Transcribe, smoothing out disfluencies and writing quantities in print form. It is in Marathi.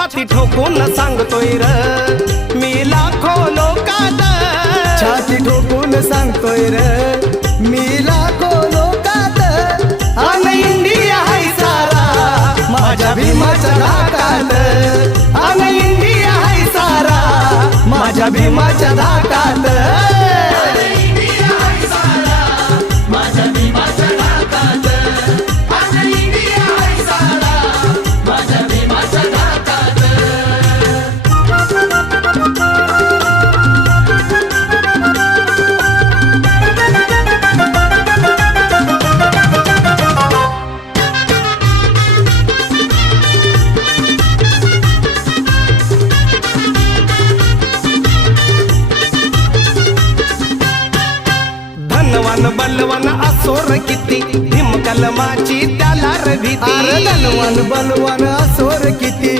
छाती ठोकून सांगतोय र मी लाखो लोकात, छाती ठोकून सांगतोय र मी लाखो लोकात, अन इंडिया हाय सारा माझ्या भीमाच्या धाकात, अन इंडिया हाय सारा माझ्या भीमाच्या धाकात. धनवान बलवान असोर किती भीम कलमाची त्याला र भीती. अरे धनवान बलवान असोर किती